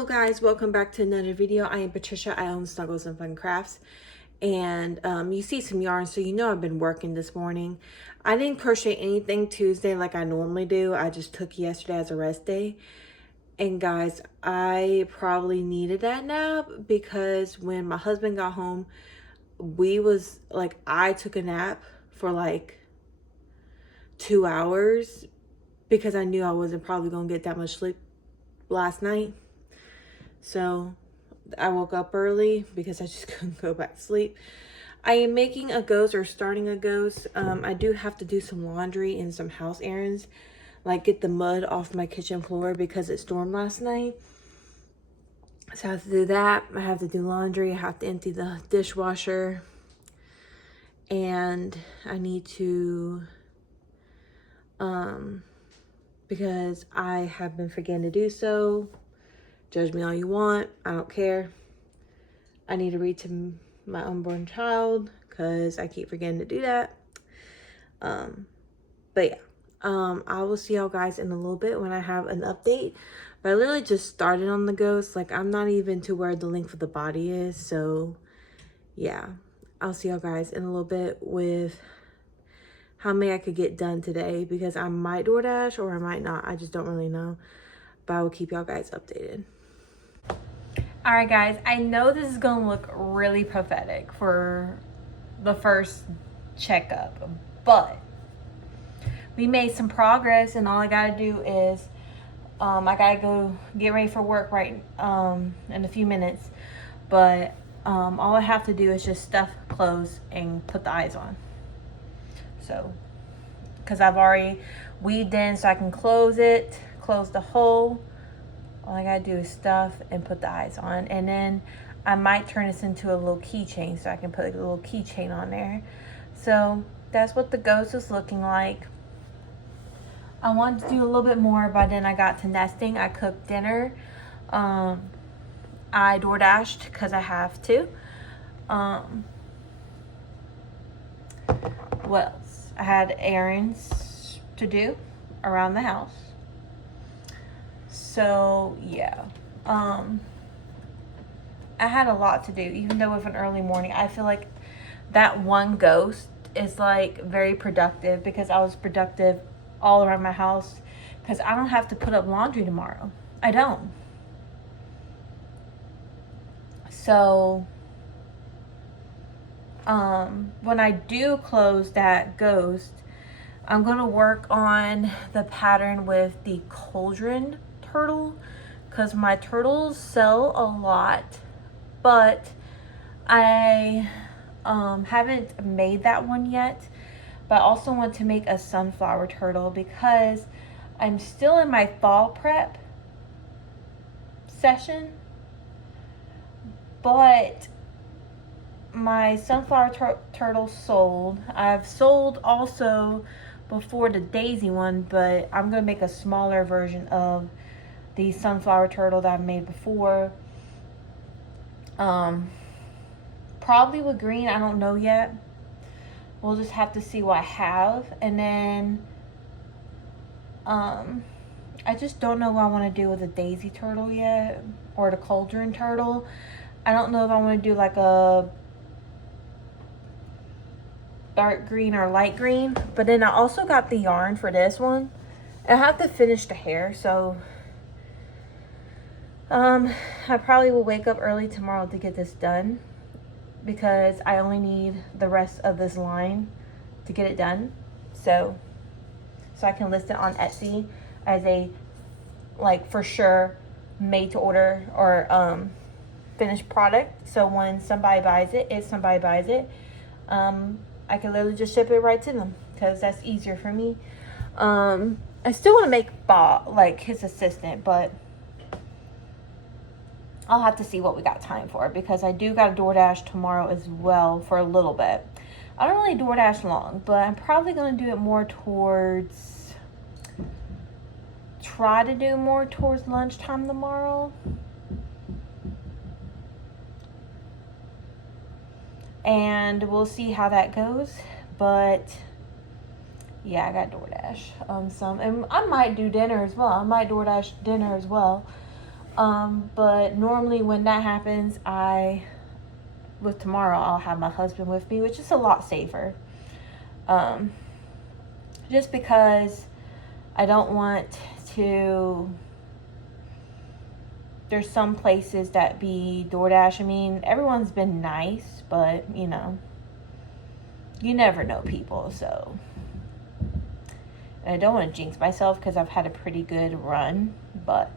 Hello guys, welcome back to another video. I am Patricia. I own Snuggles and Fun Crafts, and you see some yarn, so you know I've been working this morning. I didn't crochet anything Tuesday like I normally do. I just took yesterday as a rest day, and guys, I probably needed that nap because when my husband got home, I took a nap for like 2 hours because I knew I wasn't probably gonna get that much sleep last night. So I woke up early because I just couldn't go back to sleep. I am making a ghost, or starting a ghost. I do have to do some laundry and some house errands, like get the mud off my kitchen floor because it stormed last night. So I have to do that. I have to do laundry. I have to empty the dishwasher. And I need to, because I have been forgetting to do so. Judge me all you want. I don't care. I need to read to my unborn child because I keep forgetting to do that. But yeah, I will see y'all guys in a little bit when I have an update. But I literally just started on the ghost. Like, I'm not even to where the length of the body is. So yeah, I'll see y'all guys in a little bit with how many I could get done today, because I might DoorDash or I might not. I just don't really know. But I will keep y'all guys updated. All right, guys, I know this is gonna look really pathetic for the first checkup, but we made some progress, and all I gotta do is I gotta go get ready for work in a few minutes, but all I have to do is just stuff clothes and put the eyes on. So because I've already weaved in, so I can close the hole. All I gotta do is stuff and put the eyes on, and then I might turn this into a little keychain, so I can put a little keychain on there. So that's what the ghost is looking like. I wanted to do a little bit more, but then I got to nesting. I cooked dinner. I DoorDashed because I have to. What else? I had errands to do around the house. So yeah, I had a lot to do, even though with an early morning. I feel like that one ghost is like very productive because I was productive all around my house, because I don't have to put up laundry tomorrow. I don't. So when I do close that ghost, I'm gonna work on the pattern with the cauldron turtle, because my turtles sell a lot, but I haven't made that one yet. But I also want to make a sunflower turtle because I'm still in my fall prep session, but my sunflower turtle sold. I've sold also before the daisy one, but I'm gonna make a smaller version of the sunflower turtle that I've made before. Probably with green, I don't know yet. We'll just have to see what I have. And then I just don't know what I want to do with the daisy turtle yet, or the cauldron turtle. I don't know if I want to do like a dark green or light green. But then I also got the yarn for this one. I have to finish the hair, so I probably will wake up early tomorrow to get this done, because I only need the rest of this line to get it done. So I can list it on Etsy as a, like, for sure made to order or finished product. So when somebody buys it, if somebody buys it, I can literally just ship it right to them, because that's easier for me. I still want to make Bob, like, his assistant, but I'll have to see what we got time for, because I do got a DoorDash tomorrow as well for a little bit. I don't really DoorDash long, but I'm probably going to do it more towards, try to do more towards lunchtime tomorrow. And we'll see how that goes. But yeah, I got DoorDash some, and I might do dinner as well. I might DoorDash dinner as well. But normally when that happens, with tomorrow, I'll have my husband with me, which is a lot safer. Just because I don't want to, there's some places that be DoorDash. I mean, everyone's been nice, but you know, you never know people, so. And I don't want to jinx myself because I've had a pretty good run, but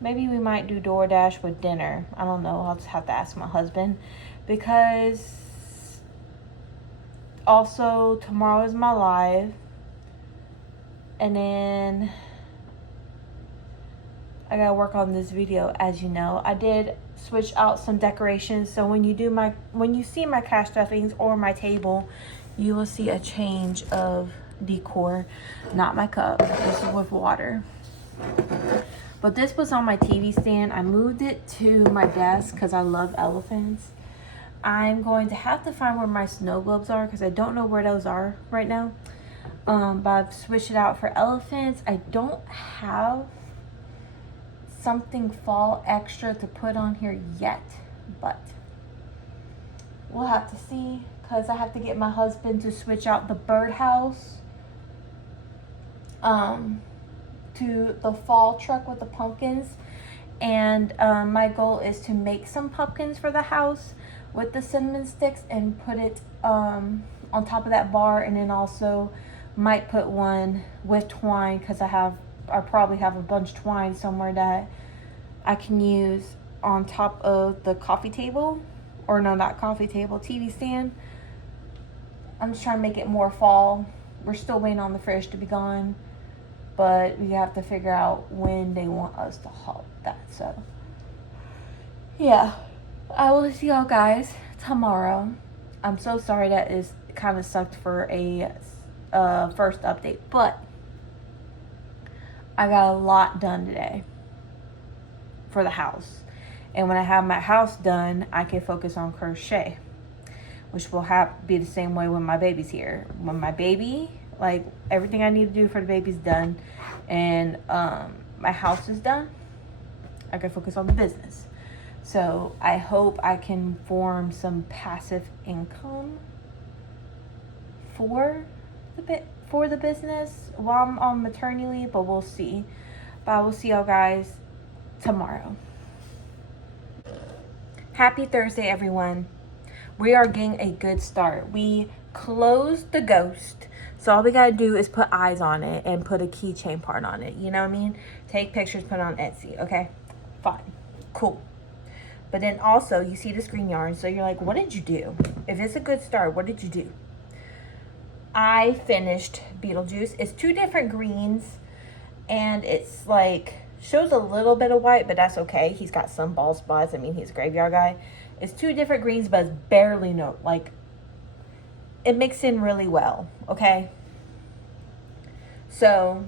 maybe we might do DoorDash with dinner. I don't know. I'll just have to ask my husband, because also tomorrow is my live, and then I gotta work on this video. As you know, I did switch out some decorations, so when you see my cash stuffings or my table, you will see a change of decor. Not my cup, this is with water. But this was on my TV stand. I moved it to my desk because I love elephants. I'm going to have to find where my snow globes are because I don't know where those are right now. But I've switched it out for elephants. I don't have something fall extra to put on here yet, but we'll have to see, because I have to get my husband to switch out the birdhouse to the fall truck with the pumpkins. And my goal is to make some pumpkins for the house with the cinnamon sticks and put it on top of that bar, and then also might put one with twine, because I probably have a bunch of twine somewhere that I can use on top of the coffee table, or no, not coffee table, TV stand. I'm just trying to make it more fall. We're still waiting on the fridge to be gone, but we have to figure out when they want us to haul that. So yeah, I will see y'all guys tomorrow. I'm so sorry that is kind of sucked for a first update, but I got a lot done today for the house. And when I have my house done, I can focus on crochet, which will be the same way when my baby's here. When my baby, like, everything I need to do for the baby's done, and my house is done, I can focus on the business. So I hope I can form some passive income for the business while I'm on maternity leave, but we'll see. But I will see y'all guys tomorrow. Happy Thursday, everyone. We are getting a good start. We closed the ghost, so all we gotta do is put eyes on it and put a keychain part on it. You know what I mean? Take pictures, put it on Etsy. Okay, fine, cool. But then also, you see this green yarn, so you're like, what did you do? If it's a good start, what did you do? I finished Beetlejuice. It's two different greens, and it's like, shows a little bit of white, but that's okay. He's got some bald spots. I mean, he's a graveyard guy. It's two different greens, but it's barely like, it mixed in really well, okay? So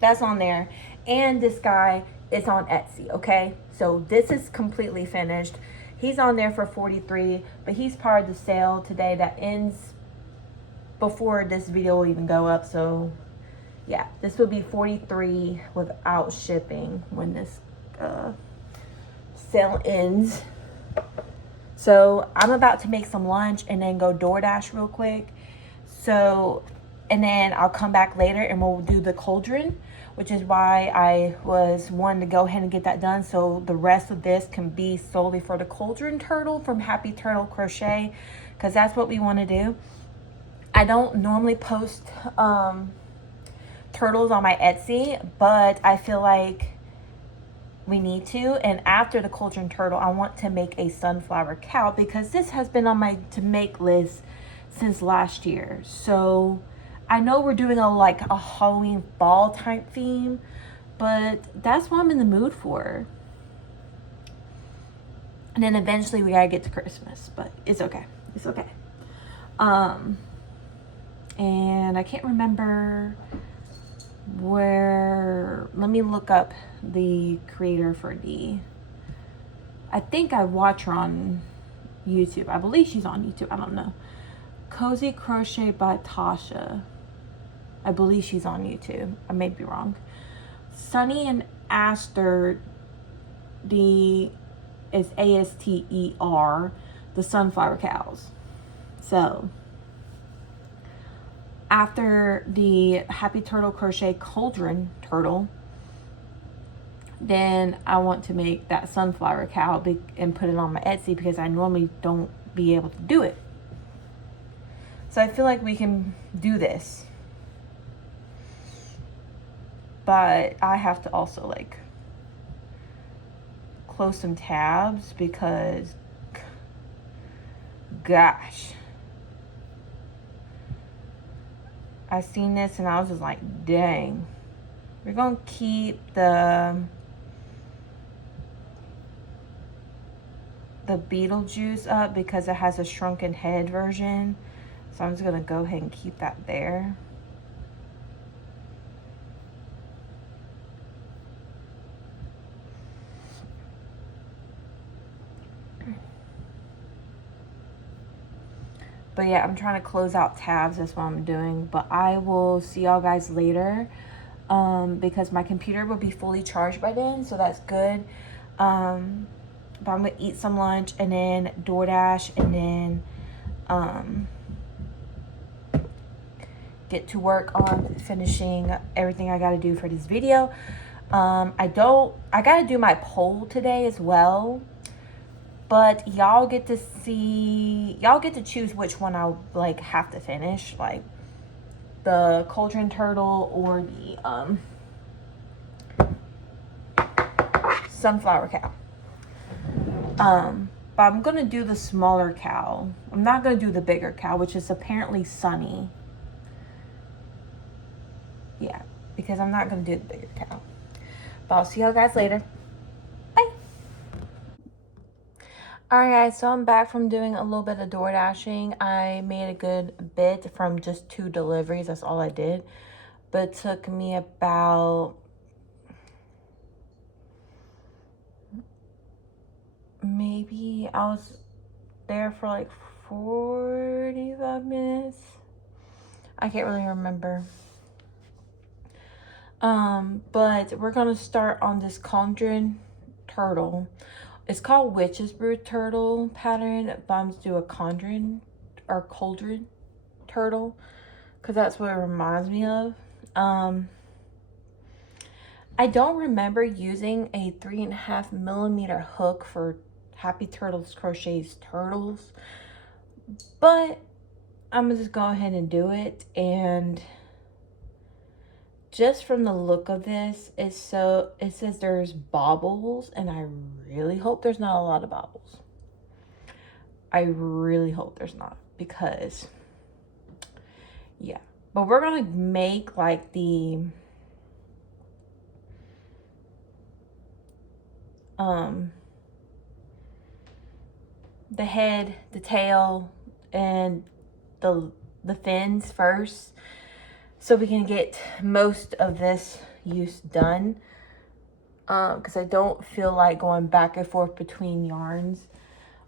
that's on there. And this guy is on Etsy, okay? So this is completely finished. He's on there for $43, but he's part of the sale today that ends before this video will even go up. So yeah, this will be $43 without shipping when this sale ends. So I'm about to make some lunch and then go DoorDash real quick. So, and then I'll come back later and we'll do the cauldron, which is why I was wanting to go ahead and get that done. So the rest of this can be solely for the cauldron turtle from Happy Turtle Crochet, because that's what we want to do. I don't normally post turtles on my Etsy, but I feel like we need to. And after the cauldron turtle, I want to make a sunflower cow, because this has been on my to make list since last year. So I know we're doing a Halloween fall type theme, but that's what I'm in the mood for. And then eventually we gotta get to Christmas, but it's okay. It's okay. And I can't remember where, let me look up the creator for I think I watch her on YouTube. I believe she's on YouTube. I don't know. Cozy Crochet by Tasha. I believe she's on YouTube. I may be wrong. Sunny and Aster, is ASTER, the sunflower cows. So after the Happy Turtle Crochet Cauldron Turtle, then I want to make that sunflower cow and put it on my Etsy, because I normally don't be able to do it. So I feel like we can do this. But I have to also like close some tabs, because gosh, I seen this and I was just like, dang. We're gonna keep the Beetlejuice up because it has a shrunken head version. So I'm just gonna go ahead and keep that there. But yeah, I'm trying to close out tabs. That's what I'm doing. But I will see y'all guys later, because my computer will be fully charged by then. So that's good. But I'm going to eat some lunch and then DoorDash and then get to work on finishing everything I got to do for this video. I got to do my poll today as well. But y'all get to choose which one I like have to finish, like the Cauldron Turtle or the sunflower cow. But I'm gonna do the smaller cow. I'm not gonna do the bigger cow, which is apparently Sunny. Yeah, because I'm not gonna do the bigger cow. But I'll see y'all guys later. Alright guys, so I'm back from doing a little bit of door dashing. I made a good bit from just 2 deliveries. That's all I did. But it took me about maybe I was there for like 45 minutes. I can't really remember. But we're gonna start on this Cauldron Turtle. It's called Witch's Brew Turtle pattern, but I'm gonna do a Cauldron Turtle, because that's what it reminds me of. I don't remember using a 3.5mm hook for Happy Turtles Crochet's turtles, but I'm gonna just go ahead and do it. And just from the look of this, it says there's bobbles, and I really hope there's not a lot of bobbles. I really hope there's not, because yeah. But we're gonna make like the head, the tail, and the fins first, so we can get most of this use done, because I don't feel like going back and forth between yarns.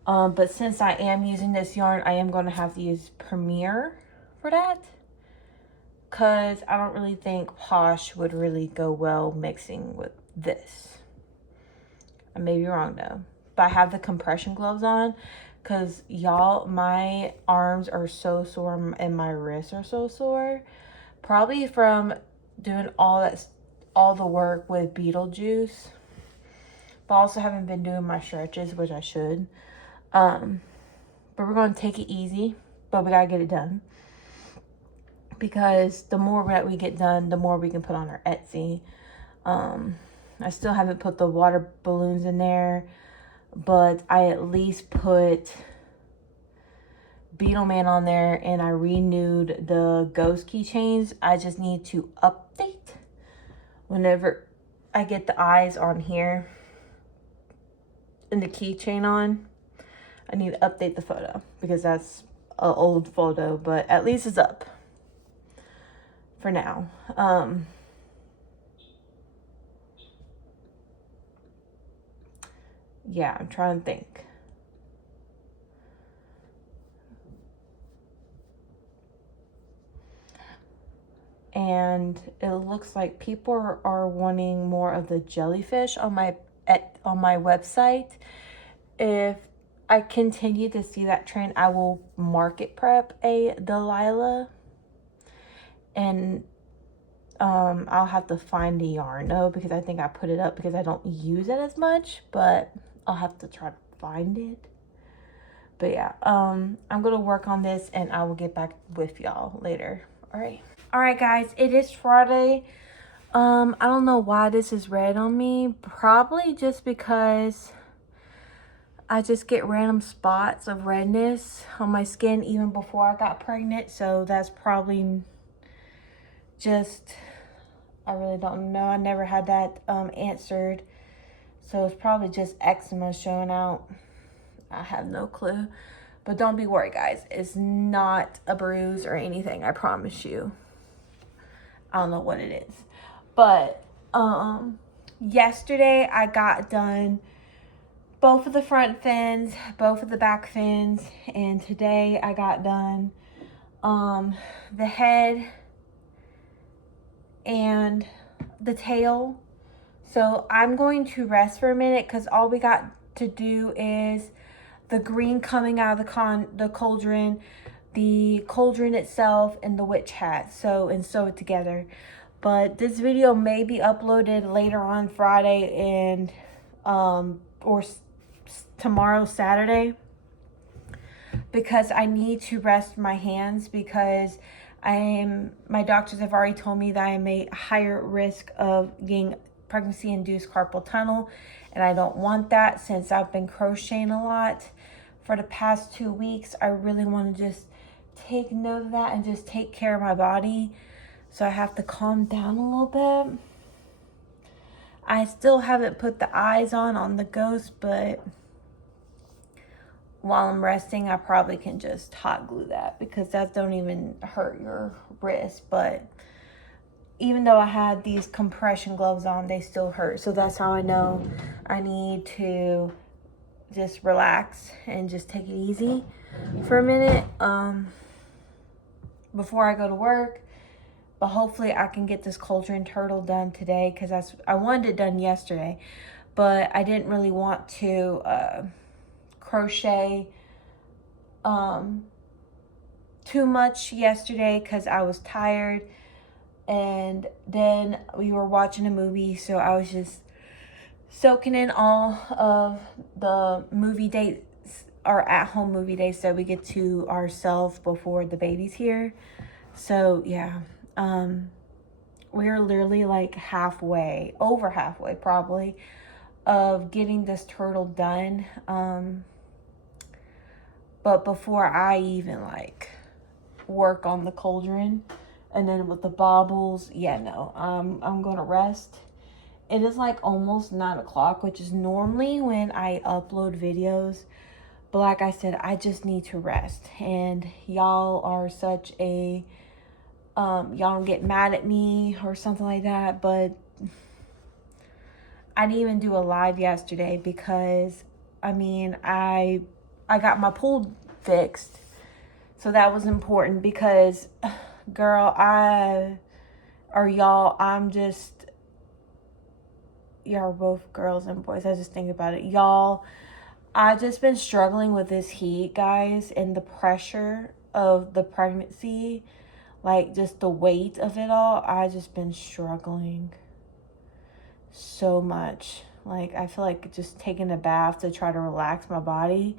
But since I am using this yarn, I am going to have to use Premier for that, because I don't really think Posh would really go well mixing with this. I may be wrong though. But I have the compression gloves on, because y'all, my arms are so sore and my wrists are so sore. Probably from doing all the work with Beetlejuice. But also haven't been doing my stretches, which I should. But we're going to take it easy, but we got to get it done. Because the more that we get done, the more we can put on our Etsy. I still haven't put the water balloons in there, but I at least put Beetleman on there, and I renewed the ghost keychains. I just need to update whenever I get the eyes on here and the keychain on. I need to update the photo, because that's an old photo, but at least it's up for now. Yeah, I'm trying to think. and it looks like people are wanting more of the jellyfish on my website. If I continue to see that trend, I will market prep a Delilah, and I'll have to find the yarn though, because I think I put it up because I don't use it as much, but I'll have to try to find it. But yeah, I'm gonna work on this and I will get back with y'all later. All right guys, it is Friday. I don't know why this is red on me. Probably just because I just get random spots of redness on my skin even before I got pregnant. So that's probably just, I really don't know. I never had that answered. So it's probably just eczema showing out. I have no clue. But don't be worried, guys. It's not a bruise or anything, I promise you. I don't know what it is. But yesterday I got done both of the front fins, both of the back fins, and today I got done the head and the tail. So I'm going to rest for a minute because all we got to do is the green coming out of the cauldron, the cauldron itself, and the witch hat. And sew it together. But this video may be uploaded later on Friday and or tomorrow Saturday, because I need to rest my hands, because my doctors have already told me that I'm a higher risk of getting pregnancy-induced carpal tunnel, and I don't want that. Since I've been crocheting a lot for the past 2 weeks, I really want to just take note of that and just take care of my body. So I have to calm down a little bit. I still haven't put the eyes on the ghost, but while I'm resting, I probably can just hot glue that, because that don't even hurt your wrist. But even though I had these compression gloves on, they still hurt. So that's how I know I need to just relax and just take it easy for a minute before I go to work. But hopefully I can get this cauldron turtle done today, because I wanted it done yesterday, but I didn't really want to crochet too much yesterday because I was tired, and then we were watching a movie, so I was just soaking in all of the movie dates, or at-home movie dates that we get to ourselves before the baby's here. So yeah, we're literally like over halfway probably, of getting this turtle done. But before I even like work on the cauldron, and then with the baubles, yeah, no, I'm gonna rest. It is like almost 9 o'clock, which is normally when I upload videos. But like I said, I just need to rest. And y'all are such a, y'all don't get mad at me or something like that. But I didn't even do a live yesterday because, I mean, I got my pool fixed. So that was important because, girl, I'm just, y'all are both girls and boys. I just think about it. Y'all, I just been struggling with this heat, guys, and the pressure of the pregnancy, like just the weight of it all. I just been struggling so much. Like, I feel like just taking a bath to try to relax my body.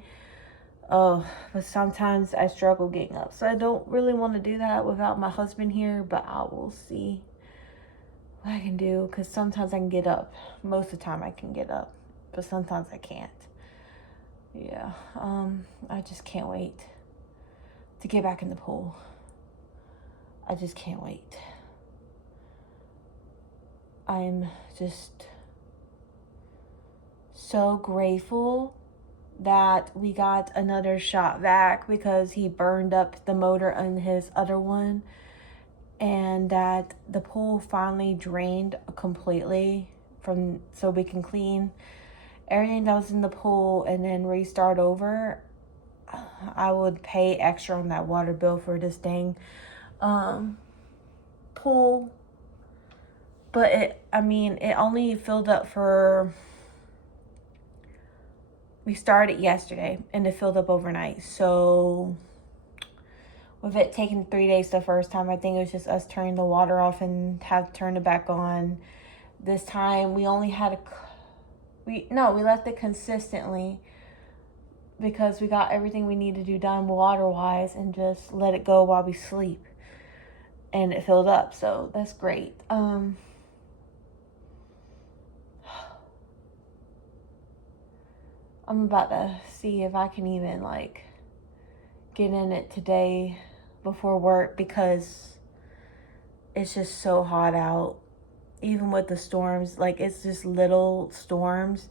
Oh, but sometimes I struggle getting up. So I don't really want to do that without my husband here, but I will see what I can do, because sometimes I can get up. Most of the time I can get up, but sometimes I can't. Yeah, I just can't wait to get back in the pool. I just can't wait. I'm just so grateful that we got another shot vac, because he burned up the motor on his other one, and that the pool finally drained completely so we can clean everything that was in the pool and then restart over. I would pay extra on that water bill for this dang pool cool. But it only filled up for, we started yesterday and it filled up overnight. So with it taking 3 days the first time, I think it was just us turning the water off and have to turn it back on. This time we only had we left it consistently because we got everything we need to do done water-wise and just let it go while we sleep. And it filled up, so that's great. I'm about to see if I can even like get in it today before work because it's just so hot out. Even with the storms, like it's just little storms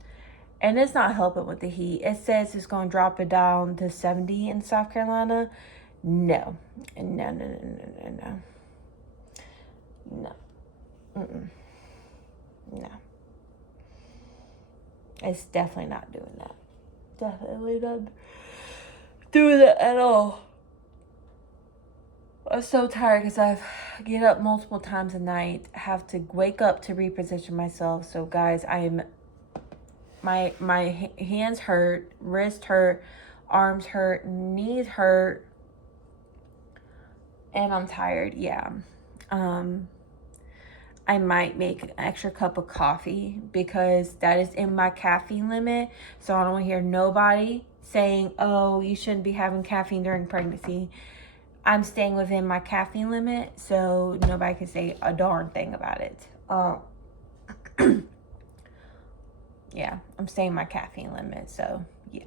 and it's not helping with the heat. It says it's going to drop it down to 70 in South Carolina. No. No. It's definitely not doing that. Definitely not doing that at all. I'm so tired because I've get up multiple times a night, have to wake up to reposition myself. So guys, my hands hurt, wrist hurt, arms hurt, knees hurt, and I'm tired. Yeah. I might make an extra cup of coffee because that is in my caffeine limit. So I don't want to hear nobody saying, oh, you shouldn't be having caffeine during pregnancy. I'm staying within my caffeine limit, so nobody can say a darn thing about it. Yeah, I'm staying my caffeine limit, so yeah,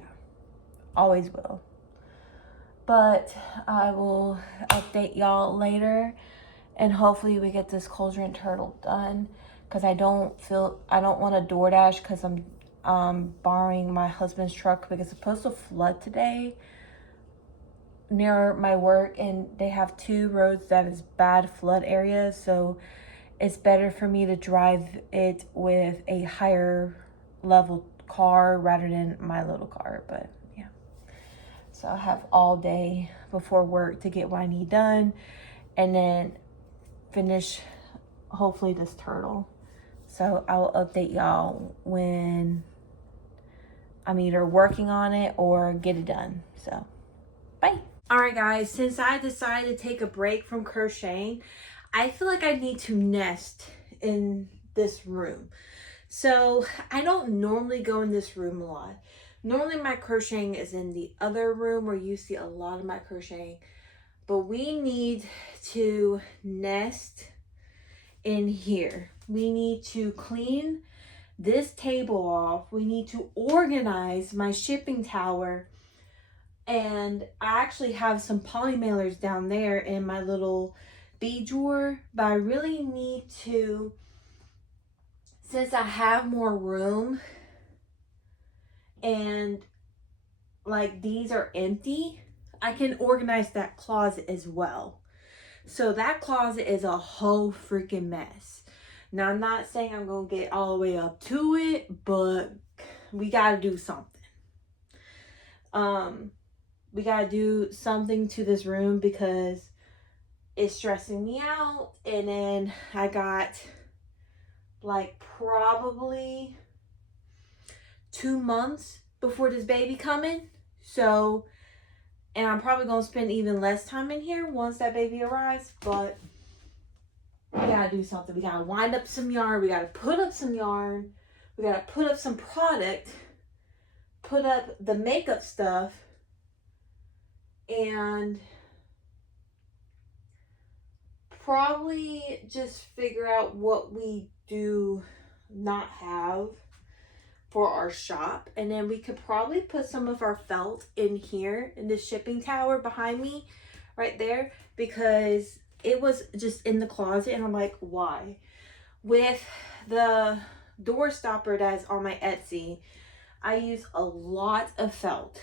always will. But I will update y'all later, and hopefully we get this cauldron turtle done, because I don't want to DoorDash because I'm borrowing my husband's truck because it's supposed to flood today near my work, and they have 2 roads that is bad flood areas, so it's better for me to drive it with a higher level car rather than my little car. But yeah, so I have all day before work to get what I need done and then finish hopefully this turtle. So I will update y'all when I'm either working on it or get it done. So bye. All right, guys, since I decided to take a break from crocheting, I feel like I need to nest in this room. So I don't normally go in this room a lot. Normally my crocheting is in the other room where you see a lot of my crocheting, but we need to nest in here. We need to clean this table off. We need to organize my shipping tower. And I actually have some poly mailers down there in my little bead drawer, but I really need to, since I have more room and like these are empty, I can organize that closet as well. So that closet is a whole freaking mess. Now I'm not saying I'm gonna get all the way up to it, but we gotta do something. We gotta do something to this room because it's stressing me out. And then I got like probably 2 months before this baby coming. So, and I'm probably gonna spend even less time in here once that baby arrives, but we gotta do something. We gotta wind up some yarn. We gotta put up some yarn. We gotta put up some product, put up the makeup stuff, and probably just figure out what we do not have for our shop. And then we could probably put some of our felt in here in the shipping tower behind me right there, because it was just in the closet and I'm like, why? With the door stopper that's on my Etsy, I use a lot of felt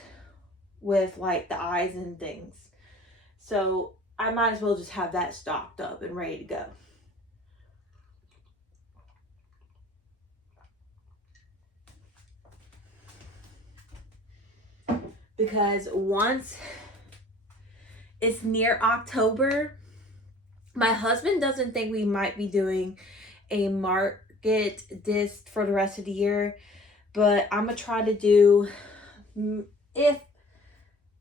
with like the eyes and things. So I might as well just have that stocked up and ready to go. Because once it's near October My husband doesn't think we might be doing a market disc for the rest of the year, but I'm gonna try to do, if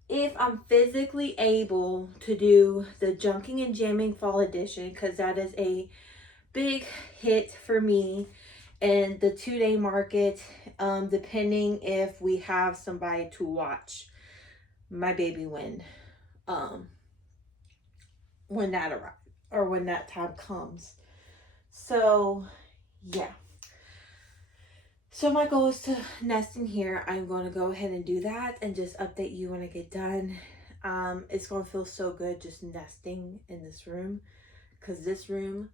I'm physically able to do the Junking and Jamming Fall Edition, because that is a big hit for me, and the 2-day market, depending if we have somebody to watch my baby when that arrives or when that time comes. So yeah. So my goal is to nest in here. I'm going to go ahead and do that and just update you when I get done. It's going to feel so good just nesting in this room, because this room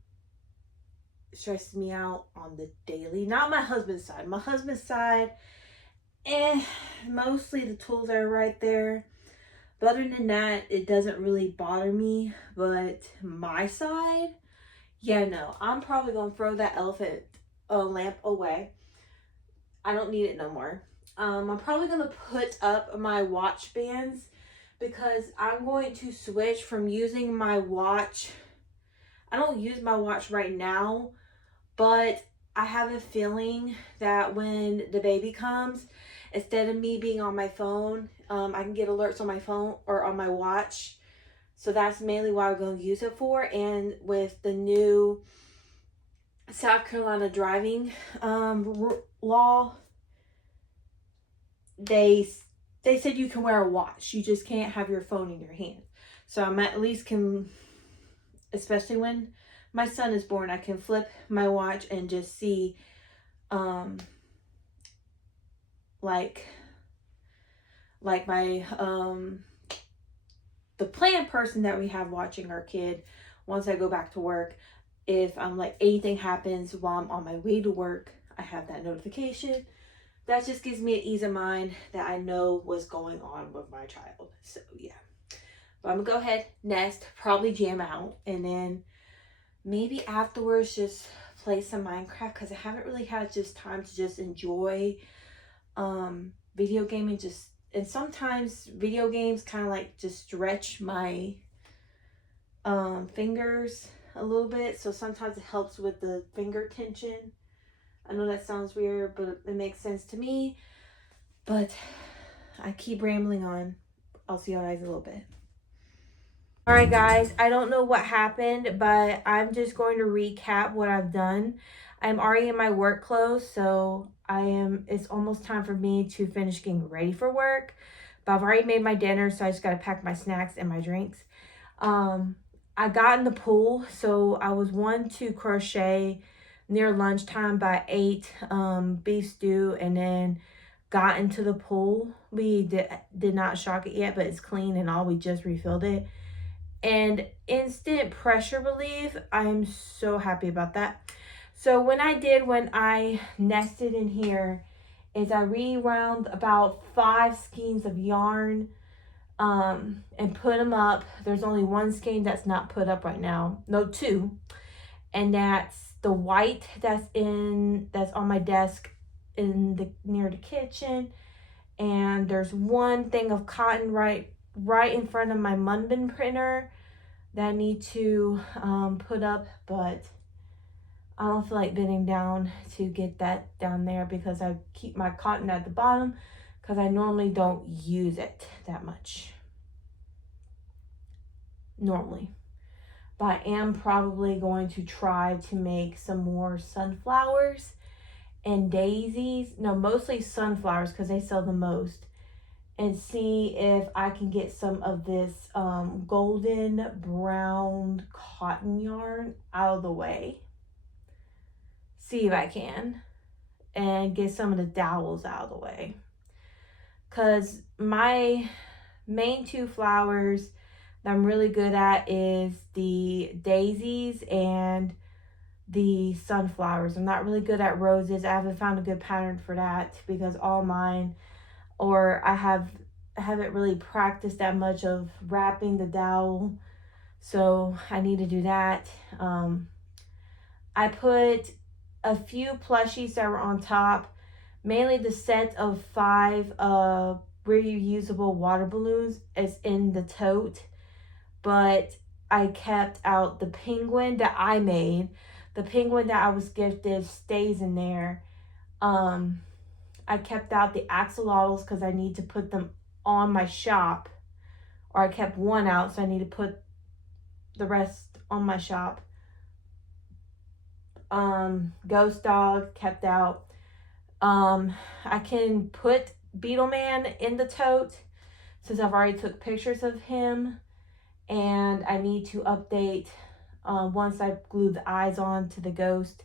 stresses me out on the daily. Not my husband's side. My husband's side, mostly the tools are right there. But other than that, it doesn't really bother me. But my side, yeah, no. I'm probably going to throw that elephant lamp away. I don't need it no more. I'm probably going to put up my watch bands, because I'm going to switch from using my watch. I don't use my watch right now, but I have a feeling that when the baby comes, instead of me being on my phone, I can get alerts on my phone or on my watch. So that's mainly what I'm going to use it for. And with the new South Carolina driving law, they said you can wear a watch. You just can't have your phone in your hand. So I'm at least can, especially when my son is born, I can flip my watch and just see like my the planned person that we have watching our kid once I go back to work. If I'm like anything happens while I'm on my way to work, I have that notification. That just gives me an ease of mind that I know what's going on with my child. So yeah. But I'm gonna go ahead, nest, probably jam out, and then maybe afterwards just play some Minecraft, because I haven't really had just time to just enjoy video gaming. And sometimes video games kind of like just stretch my fingers a little bit, so sometimes it helps with the finger tension. I know that sounds weird, but it makes sense to me. But I keep rambling on. I'll see you guys in a little bit. All right, guys, I don't know what happened, but I'm just going to recap what I've done. I'm already in my work clothes, so it's almost time for me to finish getting ready for work. But I've already made my dinner, so I just got to pack my snacks and my drinks. I got in the pool, so I was one to crochet near lunchtime, by 8, beef stew, and then got into the pool. We did not shock it yet, but it's clean and all. We just refilled it. And instant pressure relief, I'm so happy about that. So when I nested in here, is I rewound about 5 skeins of yarn and put them up. There's only 1 skein that's not put up right now. No, 2. And that's the white that's on my desk near the kitchen. And there's 1 thing of cotton right in front of my Munbin printer that I need to put up, but I don't feel like bending down to get that down there, because I keep my cotton at the bottom, because I normally don't use it that much. Normally. But I am probably going to try to make some more sunflowers and daisies. No, mostly sunflowers, because they sell the most. And see if I can get some of this golden brown cotton yarn out of the way. See if I can. And get some of the dowels out of the way. Because my main 2 flowers that I'm really good at is the daisies and the sunflowers. I'm not really good at roses. I haven't found a good pattern for that, because all mine, or I haven't really practiced that much of wrapping the dowel, so I need to do that. I put a few plushies that were on top, mainly the set of 5 reusable water balloons is in the tote, but I kept out the penguin that I made. The penguin that I was gifted stays in there. I kept out the axolotls because I need to put them on my shop. Or I kept one out, so I need to put the rest on my shop. Ghost dog kept out. I can put Beetle Man in the tote since I've already took pictures of him. And I need to update once I glue the eyes on to the ghost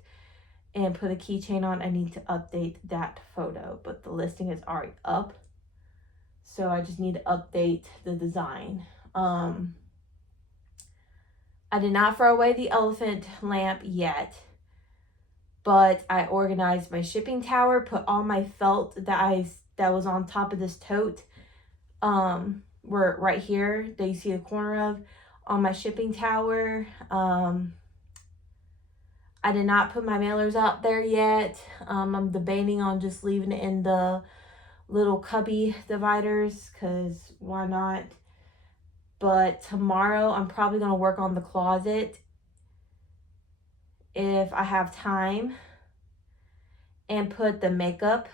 and put a keychain on. I need to update that photo, but the listing is already up, so I just need to update the design. I did not throw away the elephant lamp yet, but I organized my shipping tower, put all my felt that was on top of this tote were right here that you see the corner of on my shipping tower. I did not put my mailers out there yet. I'm debating on just leaving it in the little cubby dividers because why not? But tomorrow I'm probably going to work on the closet if I have time and put the makeup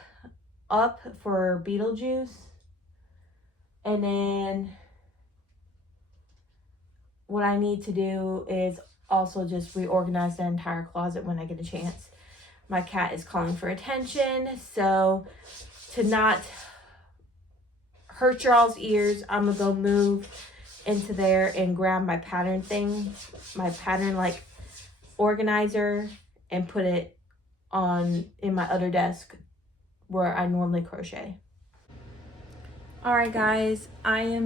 up for Beetlejuice. And then what I need to do is also just reorganize the entire closet when I get a chance. My cat is calling for attention, so to not hurt y'all's ears, I'm gonna go move into there and grab my pattern thing, my pattern like organizer, and put it on in my other desk where I normally crochet. All right, guys, I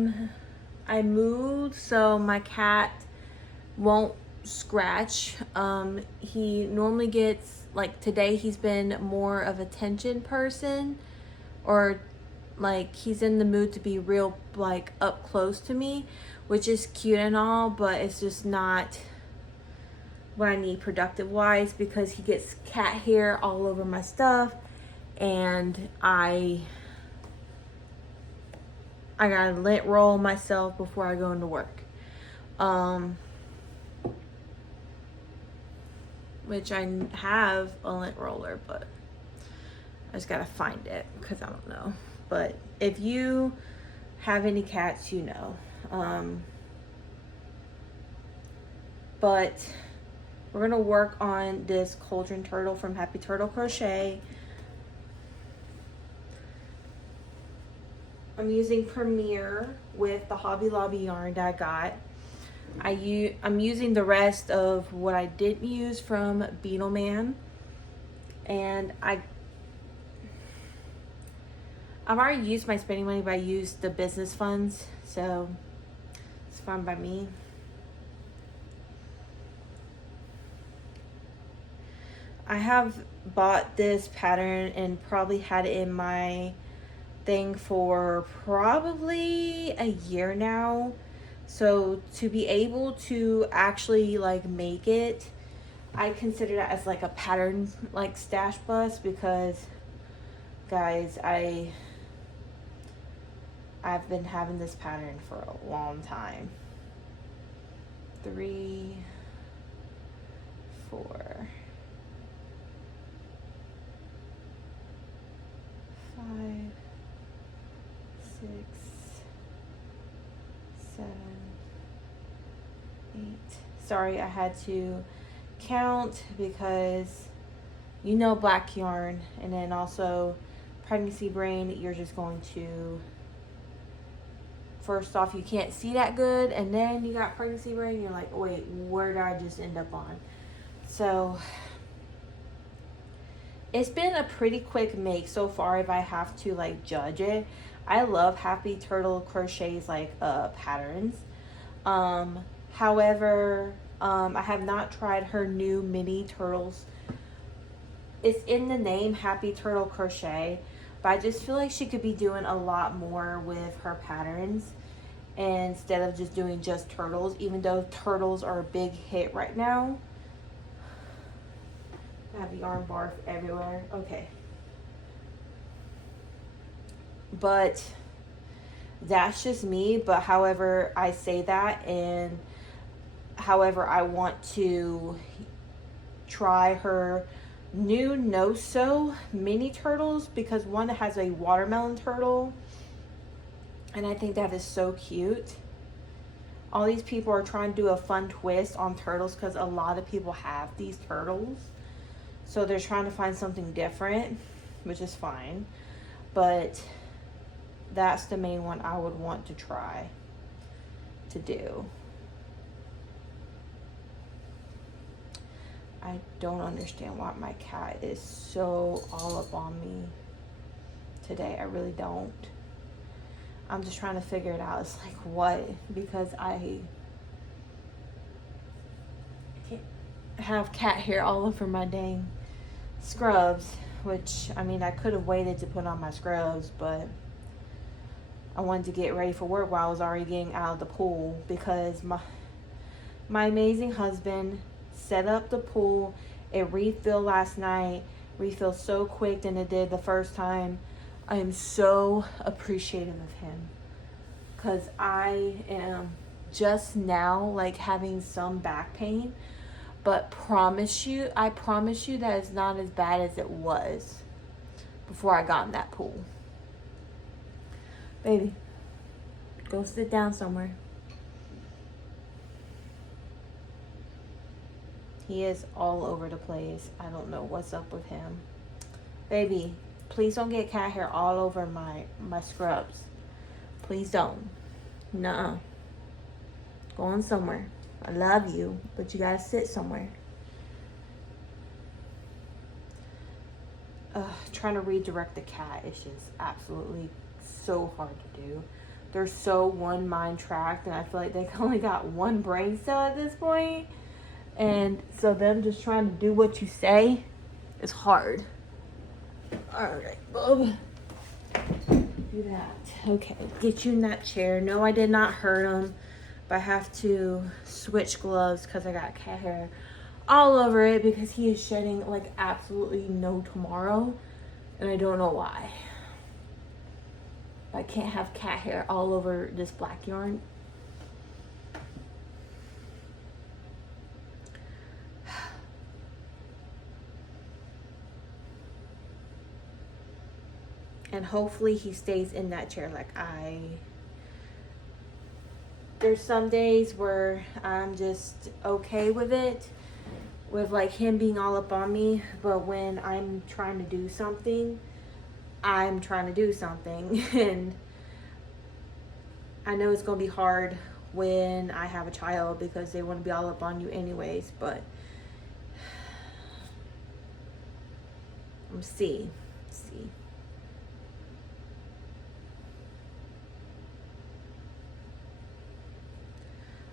moved so my cat won't scratch. He normally gets, like today he's been more of a attention person, or like he's in the mood to be real like up close to me, which is cute and all, but it's just not what I need productive wise because he gets cat hair all over my stuff, and I gotta lint roll myself before I go into work. Which I have a lint roller, but I just gotta find it because I don't know. But if you have any cats, you know. But we're gonna work on this cauldron turtle from Happy Turtle Crochet. I'm using Premier with the Hobby Lobby yarn that I got. I'm using the rest of what I didn't use from Beetle Man, and I've already used my spending money, but I used the business funds, so it's fine by me. I have bought this pattern and probably had it in my thing for probably a year now. So to be able to actually like make it, I consider that as like a pattern like stash bus because guys, I've been having this pattern for a long time. 3, 4, 5, 6, 7, 8. Sorry, I had to count because you know black yarn, and then also pregnancy brain, you're just going to, first off, you can't see that good, and then you got pregnancy brain, you're like, wait, where did I just end up on? So it's been a pretty quick make so far if I have to like judge it. I love Happy Turtle Crochet's like patterns. However, I have not tried her new mini turtles. It's in the name Happy Turtle Crochet, but I just feel like she could be doing a lot more with her patterns instead of just doing just turtles, even though turtles are a big hit right now. I have yarn barf everywhere. Okay. But that's just me. But however, I say that, and However, I want to try her new no-sew mini turtles, because one has a watermelon turtle and I think that is so cute. All these people are trying to do a fun twist on turtles because a lot of people have these turtles, so they're trying to find something different, which is fine, but that's the main one I would want to try to do. I don't understand why my cat is so all up on me today. I really don't. I'm just trying to figure it out. It's like, what? Because I can't have cat hair all over my dang scrubs, which, I mean, I could have waited to put on my scrubs, but I wanted to get ready for work while I was already getting out of the pool, because my amazing husband set up the pool. It refilled last night. Refilled so quick than it did the first time. I am so appreciative of him, because I am just now like having some back pain, but I promise you that it's not as bad as it was before I got in that pool. Baby, go sit down somewhere. He is all over the place. I don't know what's up with him. Baby, please don't get cat hair all over my scrubs. Please don't. Nuh-uh. Go on somewhere. I love you, but you gotta sit somewhere. Trying to redirect the cat is just absolutely so hard to do. They're so one mind tracked, and I feel like they only got one brain cell at this point. And so them just trying to do what you say is hard. Alright, bub. Do that. Okay, get you in that chair. No, I did not hurt him, but I have to switch gloves because I got cat hair all over it, because he is shedding like absolutely no tomorrow, and I don't know why. I can't have cat hair all over this black yarn. And hopefully he stays in that chair. There's some days where I'm just okay with it, with like him being all up on me, but when I'm trying to do something, I'm trying to do something. And I know it's gonna be hard when I have a child, because they want to be all up on you anyways, but see.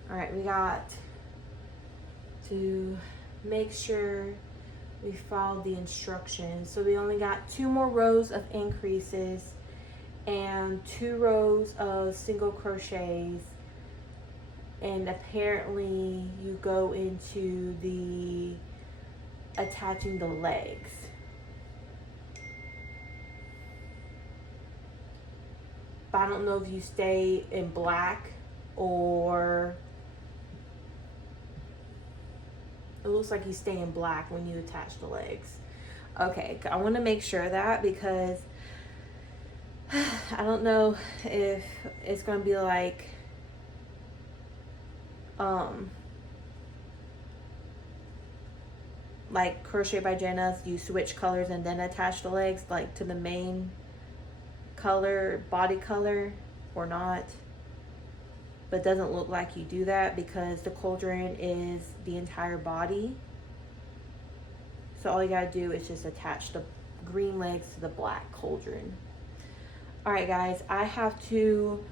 All right, we got to make sure we follow the instructions. So we only got 2 more rows of increases and 2 rows of single crochets. And apparently you go into the attaching the legs. But I don't know if you stay in black or it looks like you stay in black when you attach the legs. Okay, I want to make sure of that, because I don't know if it's going to be like Crochet by Jenna's, you switch colors and then attach the legs like to the main color, body color, or not. But it doesn't look like you do that, because the cauldron is the entire body. So all you gotta do is just attach the green legs to the black cauldron. All right, guys, I have to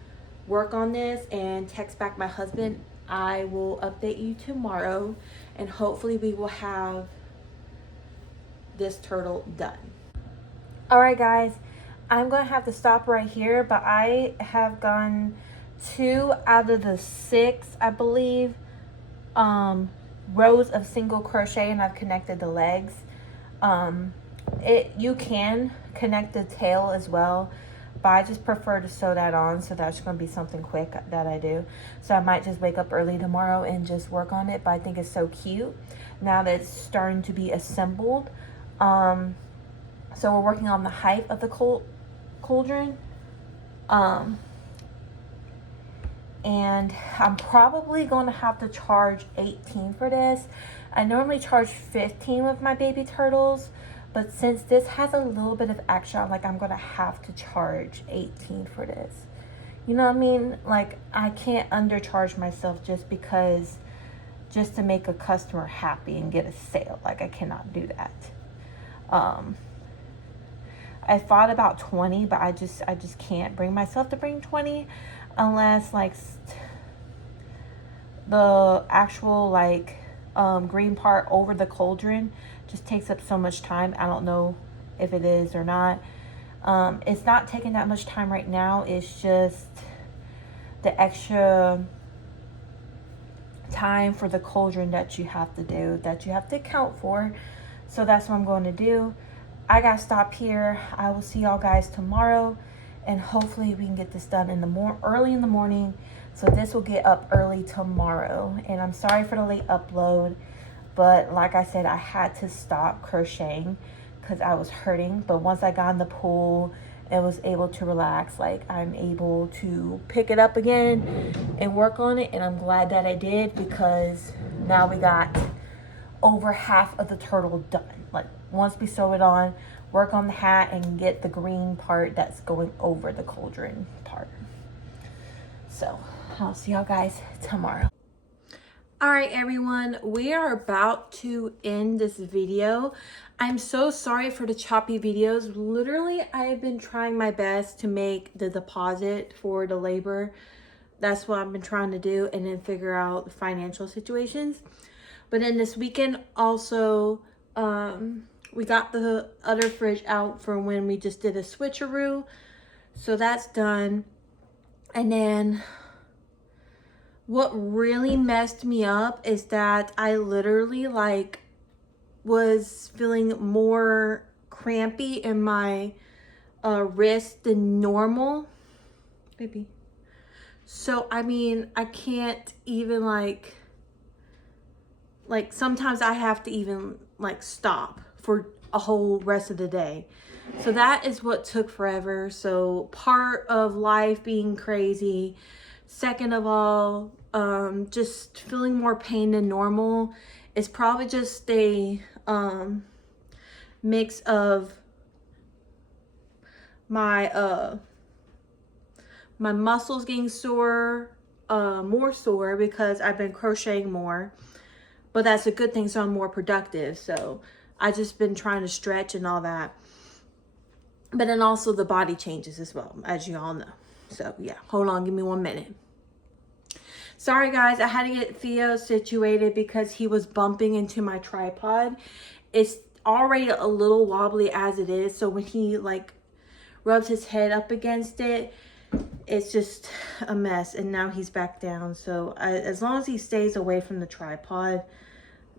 work on this and text back my husband. I will update you tomorrow, and hopefully we will have this turtle done. All right, guys, I'm gonna have to stop right here, but I have done 2 out of the 6, I believe, rows of single crochet, and I've connected the legs. You can connect the tail as well, but I just prefer to sew that on, so that's going to be something quick that I do. So I might just wake up early tomorrow and just work on it, but I think it's so cute now that it's starting to be assembled. So we're working on the height of the cauldron. And I'm probably going to have to charge $18 for this. I normally charge $15 with my baby turtles, but since this has a little bit of extra, I'm going to have to charge $18 for this. You know what I mean? Like, I can't undercharge myself just to make a customer happy and get a sale. Like, I cannot do that. I thought about 20, but I just can't bring myself to bring 20 unless like the actual green part over the cauldron just takes up so much time. I don't know if it is or not. It's not taking that much time right now. It's just the extra time for the cauldron that you have to do, that you have to account for. So that's what I'm going to do. I gotta stop here. I will see y'all guys tomorrow, and hopefully we can get this done early in the morning, so this will get up early tomorrow. And I'm sorry for the late upload, but like I said, I had to stop crocheting because I was hurting. But once I got in the pool and was able to relax, I'm able to pick it up again and work on it. And I'm glad that I did, because now we got over half of the turtle done. Once we sew it on, work on the hat and get the green part that's going over the cauldron part. So I'll see y'all guys tomorrow. All right, everyone, we are about to end this video. I'm so sorry for the choppy videos. Literally, I have been trying my best to make the deposit for the labor. That's what I've been trying to do, and then figure out the financial situations. But then this weekend also, we got the other fridge out for when we just did a switcheroo. So that's done. And then what really messed me up is that I literally was feeling more crampy in my wrist than normal. Baby. So, I mean, I can't even sometimes I have to even stop for a whole rest of the day. So that is what took forever. So part of life being crazy. Second of all, just feeling more pain than normal. It's probably just a mix of my my muscles getting sore, more sore because I've been crocheting more. But that's a good thing, so I'm more productive. So I just been trying to stretch and all that. But then also the body changes as well, as you all know. So yeah, hold on, give me 1 minute. Sorry guys, I had to get Theo situated because he was bumping into my tripod. It's already a little wobbly as it is, so when he rubs his head up against it, it's just a mess. And now he's back down, so as long as he stays away from the tripod,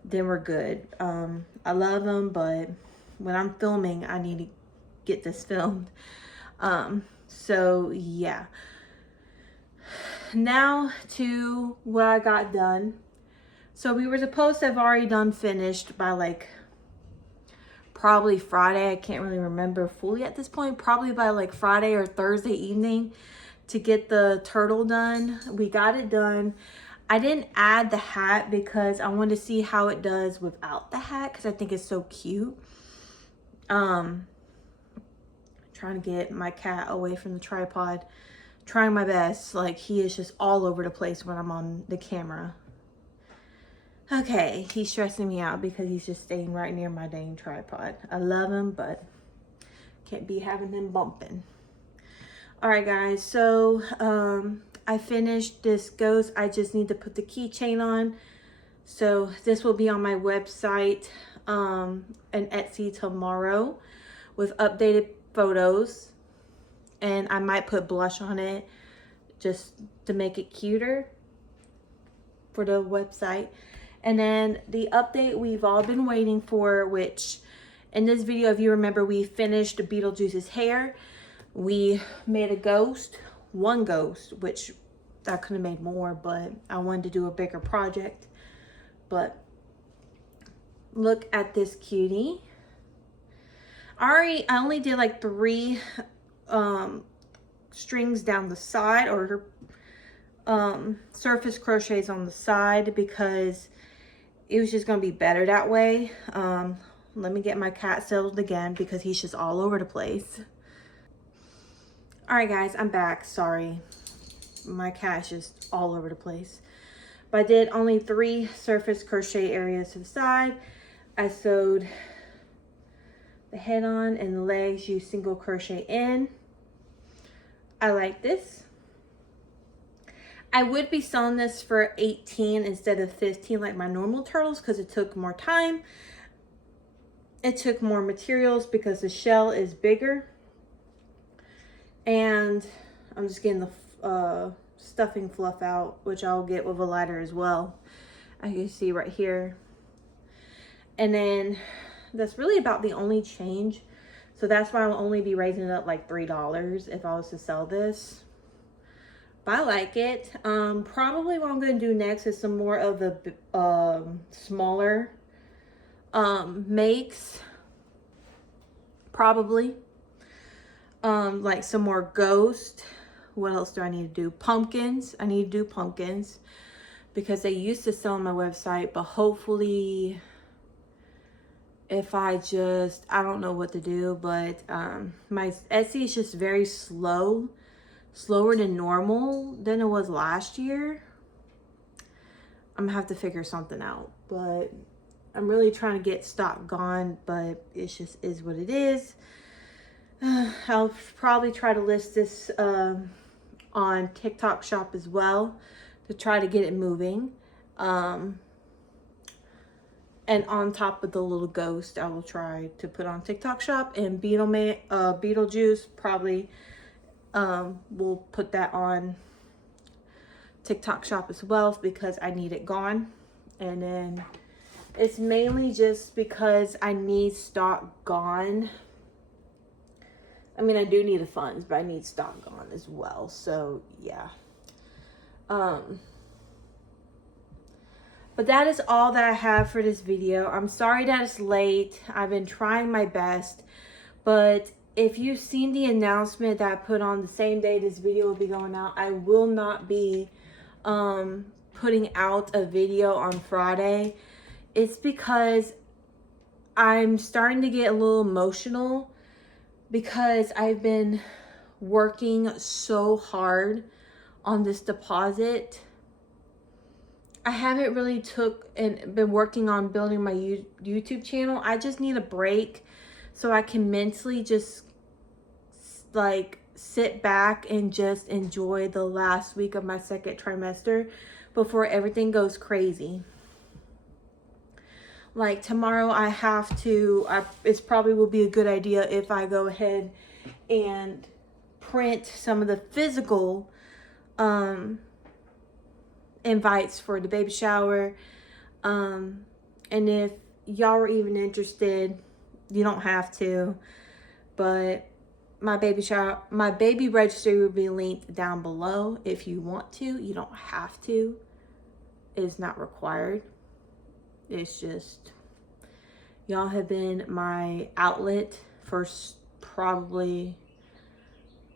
then we're good. I love him, but when I'm filming, I need to get this filmed. So yeah, now to what I got done. So we were supposed to have already finished by probably Friday. I can't really remember fully at this point. Probably by Friday or Thursday evening to get the turtle done. We got it done. I didn't add the hat because I wanted to see how it does without the hat, because I think it's so cute. Trying to get my cat away from the tripod. Trying my best. He is just all over the place when I'm on the camera. Okay, he's stressing me out because he's just staying right near my dang tripod. I love him, but can't be having him bumping. All right, guys, so I finished this ghost. I just need to put the keychain on. So this will be on my website and Etsy tomorrow with updated photos. And I might put blush on it just to make it cuter for the website. And then the update we've all been waiting for, which in this video, if you remember, we finished Beetlejuice's hair. We made a ghost, one ghost, which I could have made more, but I wanted to do a bigger project. But look at this cutie. I only did like 3 strings down the side, or surface crochets on the side, because it was just gonna be better that way. Let me get my cat settled again because he's just all over the place. All right, guys, I'm back. Sorry, my cat's just all over the place. But I did only 3 surface crochet areas to the side. I sewed the head on, and the legs you single crochet in. I like this. I would be selling this for $18 instead of $15 like my normal turtles, because it took more time. It took more materials because the shell is bigger. And I'm just getting the stuffing fluff out, which I'll get with a lighter as well, as you can see right here. And then that's really about the only change. So that's why I'll only be raising it up like $3 if I was to sell this. But I like it. Probably what I'm going to do next is some more of the smaller makes. Probably. Like some more ghost. What else do I need to do? Pumpkins. I need to do pumpkins because they used to sell on my website, but hopefully if I don't know what to do, but my Etsy is just very slower than normal than it was last year. I'm gonna have to figure something out, but I'm really trying to get stock gone, but it just is what it is. I'll probably try to list this on TikTok shop as well to try to get it moving. And on top of the little ghost, I will try to put on TikTok shop, and Beetlejuice probably we'll put that on TikTok shop as well because I need it gone. And then it's mainly just because I need stock gone. I mean, I do need the funds, but I need stock gone as well. So yeah. But that is all that I have for this video. I'm sorry that it's late. I've been trying my best. But if you've seen the announcement that I put on the same day this video will be going out, I will not be putting out a video on Friday. It's because I'm starting to get a little emotional because I've been working so hard on this deposit. I haven't really been working on building my YouTube channel. I just need a break so I can mentally just like sit back and just enjoy the last week of my second trimester before everything goes crazy. Like tomorrow it probably will be a good idea if I go ahead and print some of the physical invites for the baby shower. And if y'all are even interested, you don't have to, but my baby registry will be linked down below if you want to. You don't have to. It's not required. It's just, y'all have been my outlet for probably,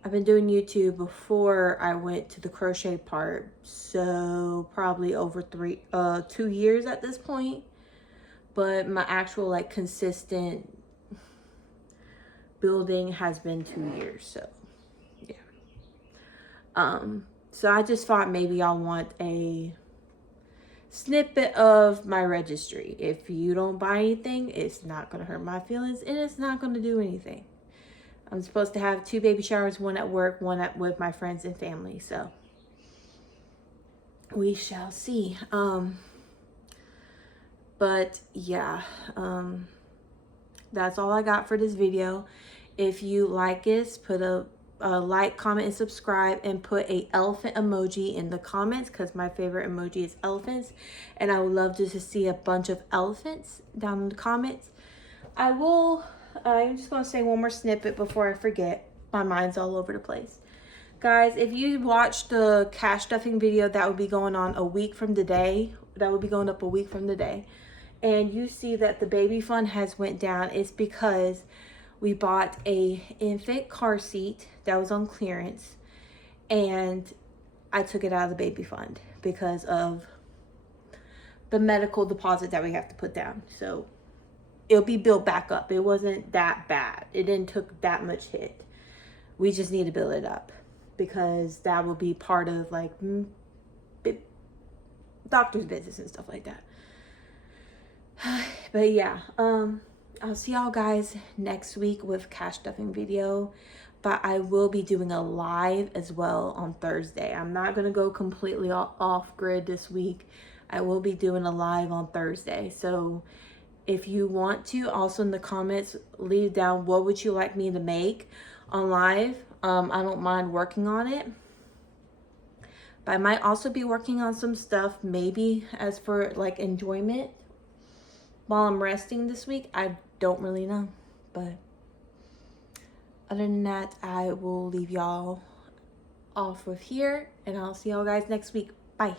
I've been doing YouTube before I went to the crochet part, so probably over 2 years at this point. But my actual like consistent building has been 2 years, so yeah. So I just thought maybe y'all want a snippet of my registry. If you don't buy anything, it's not gonna hurt my feelings and it's not gonna do anything. I'm supposed to have 2 baby showers, one at work, one with my friends and family. So we shall see. But yeah, that's all I got for this video. If you like this, put a like, comment, and subscribe, and put a elephant emoji in the comments because my favorite emoji is elephants, and I would love to see a bunch of elephants down in the comments. I'm just gonna say one more snippet before I forget. my mind's all over the place. Guys, if you watched the cash stuffing video that would be going on a week from today, that would be going up a week from today, and you see that the baby fund has went down, it's because we bought a infant car seat that was on clearance, and I took it out of the baby fund because of the medical deposit that we have to put down. So it'll be built back up. It wasn't that bad. It didn't took that much hit. We just need to build it up because that will be part of like doctor's visits and stuff like that. But yeah, I'll see y'all guys next week with cash stuffing video, but I will be doing a live as well on Thursday. I'm not gonna go completely off grid this week. I will be doing a live on Thursday. So if you want to, also in the comments, leave down what would you like me to make on live. I don't mind working on it. But I might also be working on some stuff, maybe as for like enjoyment while I'm resting this week. I don't really know. But other than that, I will leave y'all off with here, and I'll see y'all guys next week. Bye.